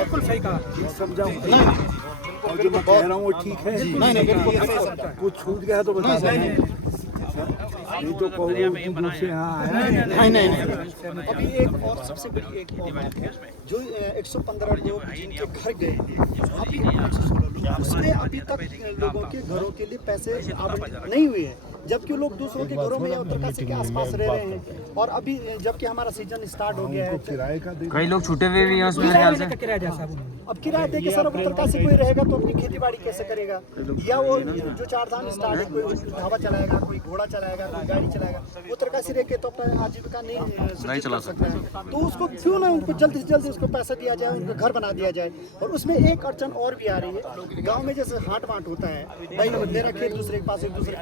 बिल्कुल सही कहा। समझाऊं और जो मैं कह रहा हूँ वो ठीक है? नहीं बिल्कुल कुछ छूट गया तो बता दें। नहीं तो कहो कि दूसरे यहाँ आया। नहीं। अभी एक और सबसे बड़ी एक और बात है, जो 115 लोग जिनके घर गए अभी 116 लोग, उसमें अभी तक लोगों के घरों के लिए पैसे आवंटित नहीं हुए हैं, जबकि लोग दूसरों के घरों में या उत्तरकाशी के आसपास रह रहे हैं। और अभी जबकि हमारा सीजन स्टार्ट हो गया है, किराए का कई लोग छूटे हुए भी हैं उसमें मेरे ख्याल से। किराया जैसा अब किराया दे के सर उत्तरकाशी कोई रहेगा तो अपनी खेती बाड़ी कैसे करेगा? या वो जो चार धाम स्टार्ट है, कोई ढाबा चलाएगा, कोई घोड़ा चलाएगा, कोई गाड़ी चलाएगा, उत्तरकाशी रह के तो अपना आजीविका नहीं चला सकता है। तो उसको क्यों ना उनको जल्दी से जल्दी उसको पैसा दिया जाए, उनको घर बना दिया जाए। और उसमें एक अड़चन और भी आ रही है, गाँव में जैसे हाट बांट होता है, भाई मेरा खेत दूसरे के पास है, दूसरे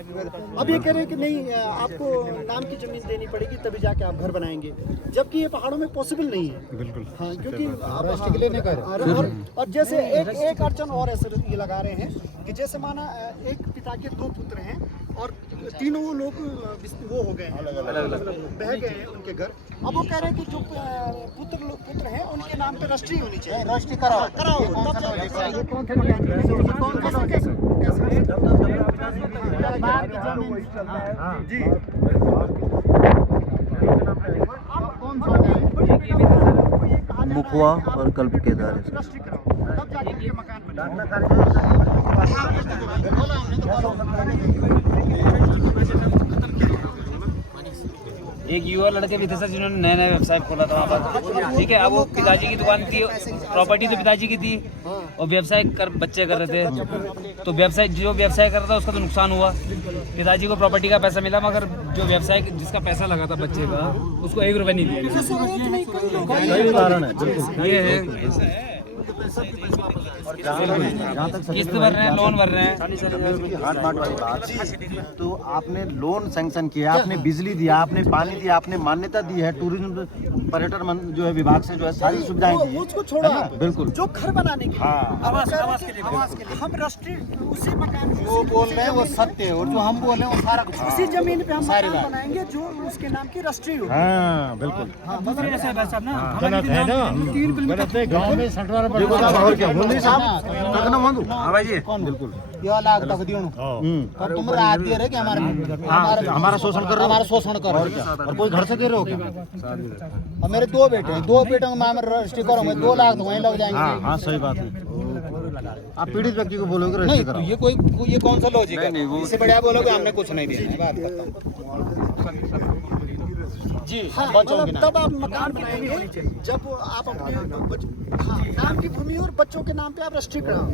अब ये कह रहे हैं कि नहीं आपको नाम की जमीन देनी पड़ेगी तभी जाके आप घर बनाएंगे, जबकि ये पहाड़ों में पॉसिबल नहीं है। बिल्कुल हाँ, क्योंकि और जैसे एक अड़चन और ऐसे ये लगा रहे हैं कि जैसे माना एक पिता के 2 पुत्र हैं और तीनों लोग वो हो गए हैं, बह गए हैं उनके घर। अब वो कह रहे हैं कि जो पुत्र हैं उनके नाम पे रजिस्ट्री होनी चाहिए, रजिस्ट्री कराओ तब जी मुखवा और कल्प केदार एक युवा लड़के भी थे सर जिन्होंने नया नया व्यवसाय खोला था वहाँ पर। ठीक है, अब वो पिताजी की दुकान थी, प्रॉपर्टी तो पिताजी की थी और व्यवसाय कर बच्चे कर रहे थे। तो व्यवसाय जो व्यवसाय कर रहा था उसका तो नुकसान हुआ, पिताजी को प्रॉपर्टी का पैसा मिला मगर जो व्यवसाय जिसका पैसा लगा था बच्चे का उसको 1 रुपया नहीं दिया। ये है किस्त भर रहे हैं, लोन भर रहे हैं। हाट बांट वाली बात, तो आपने लोन सैंक्शन किया, आपने बिजली दिया, आपने पानी दिया, आपने मान्यता दी है, टूरिज्म पर्यटन जो है विभाग से जो है सारी सुविधाएं दी है। उसको छोड़ो आप, बिल्कुल जो घर बनाने के लिए आवास के लिए हम राष्ट्रीय उसी मकान वो बोल रहे हैं वो सत्य है, और जो हम बोल रहे हैं वो सारा उसी जमीन पे हम मकान बनाएंगे जो उसके नाम की राष्ट्रीय हो। हाँ बिल्कुल गाँव में तुम रात दे रहे कि हमारा शोषण कर रहे हो, हमारा शोषण कर और कोई घर से गिर रहे हो क्या? और मेरे 2 बेटे हैं, 2 बेटों में मैं रजिस्ट्री करूंगा, 2 लाख तो वहीं लग जाएंगे। हाँ सही बात है। आप पीड़ित व्यक्ति को बोलोगे रजिस्ट्री कराओ, ये कौन सा लॉजिक है? इससे बढ़िया बोलोगे हमने कुछ नहीं दिया। बात करता हूं जी, मतलब तब आप मकान बनाएंगे जब आप अपने नाम की भूमि और बच्चों के नाम पे आप रजिस्ट्री कराओ।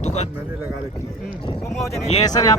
दुकान मैंने लगा रखी है। ये सर यहाँ पर